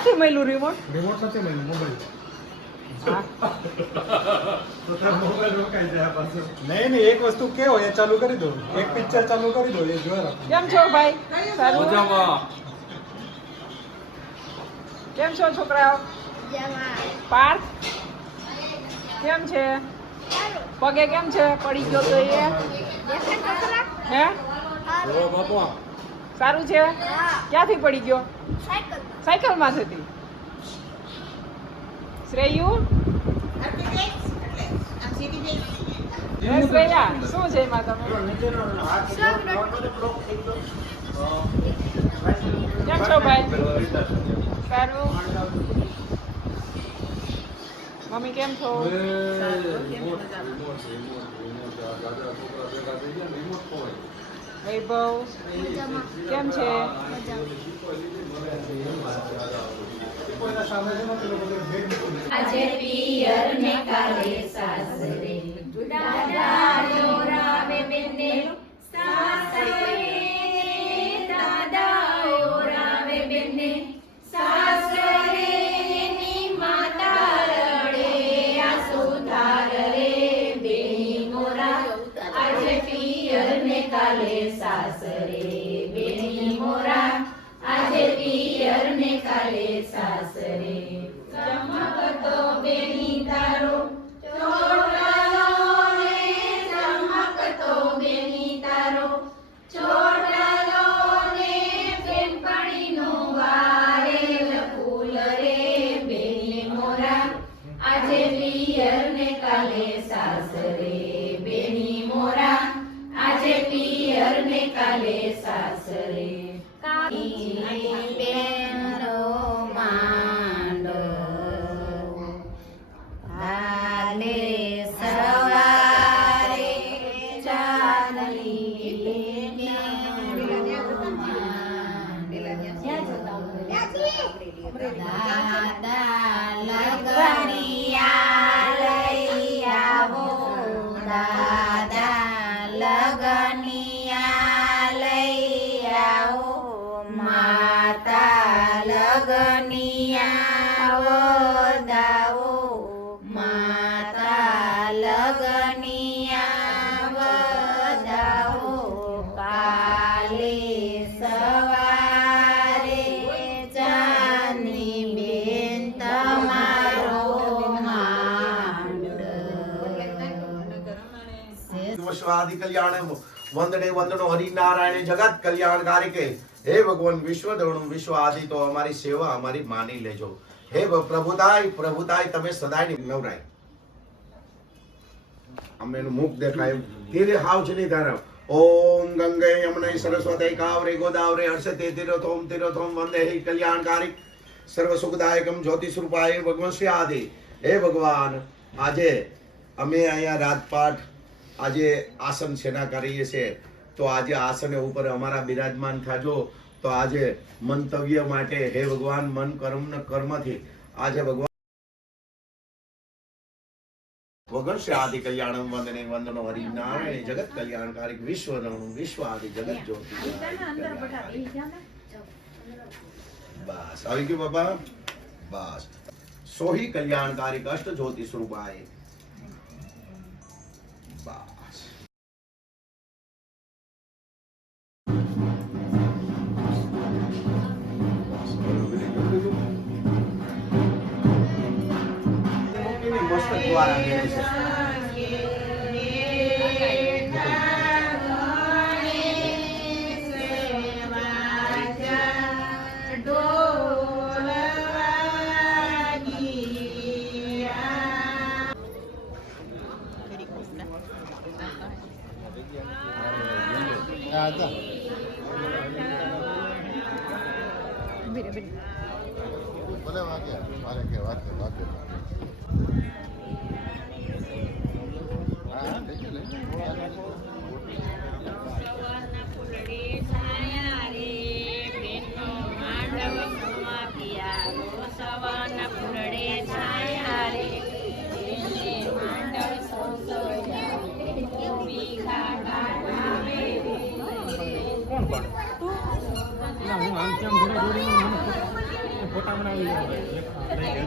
મળ્યું રિમોટ નથી મળ્યું મોબાઈલ નહીં એક વસ્તુ કેવો એ ચાલુ કરી દો એક પિક્ચર ચાલુ કરી દો એ જોઈ રાખો કેમ છો ભાઈ સારું કેમ છો છોકરાઓ પાર્થ કેમ છે પગે કેમ છે પડી ગયો તો એ હે સારું છે ક્યાંથી પડી ગયો સાયકલ માંથી શ્રેયુ શ્રેયા શું છે એમાં તમે કેમ છો ભાઈ સારું મમ્મી કેમ છો વૈભવ કેમ છે આજે પિયર ને કાલે સાસરે દાદા ઓરાવે બેને સાસરે દાદા ઓરાવે બેને સાસરે ની માતા રડે આંસુ ધારે બેની મોરા આજે પિયર ને કાલે સાસરે બેની મોરા આજે પિયર ને કાલે સાસરે ચમકતો બેની તારો ચોટલો ને ચમકતો બેની તારો ચોટલો ને બેનપણીનો વારેલ ફૂલ રે બેની મોરા આજે પિયર ને કાલે સાસરે બેની મોરા આજે પિયર ને કાલે સાસરે બેનો માંડો કાલે સવારે ચાંદની દાદા લગનિયા લઈ આવો દાદા લગનિયા લઈ આવો માતા લગનિયા વદાવો માતા લગનિયા વદાવો કાલે સવારે ચાંદની બેન તમારો स्वादि कल्याण वंदने वंदनो हरि नारायण जगत कल्याणकारी के हे भगवान विश्व दवणु विश्व आदि तो हमारी सेवा हमारी मानी लेजो हे प्रभुताय प्रभुताय तमे सदाय नवराय हमें मुख देखाय तेरे हाव जनी धारा ओम गंगे यमुने सरस्वती कावरे गोदावरे हर्षते तीर्थोम तीर्थोम वंदे हे कल्याणकारी सर्व सुखदायकम ज्योति स्वरूपाय भगवान श्री आदि हे भगवान આજે અમે અહીંયા રાજપાઠ આજે આસન સેના કરીએ છીએ તો આજે આસન ઉપર અમારા બિરાજમાન થાજો તો આજે મંતવ્ય માટે હે ભગવાન મન કર્મ ન કર્મથી આજે ભગવાન ભગવાન શ્રી આદિ કલ્યાણમ વંદને વંદનો હરિ નારાયણ જગત કલ્યાણકારી વિશ્વ રમણું વિશ્વ આદિ જગત જ્યોતિ બસ આવી ગયું બાબા બસ સોહી કલ્યાણકારી અષ્ટ જ્યોતિ સ્વરૂપાય બસ મસ્ત દ્વારા ભલે વાગ્યા મારે કે વાગે વાગે હા લઈ લેખા બનાવી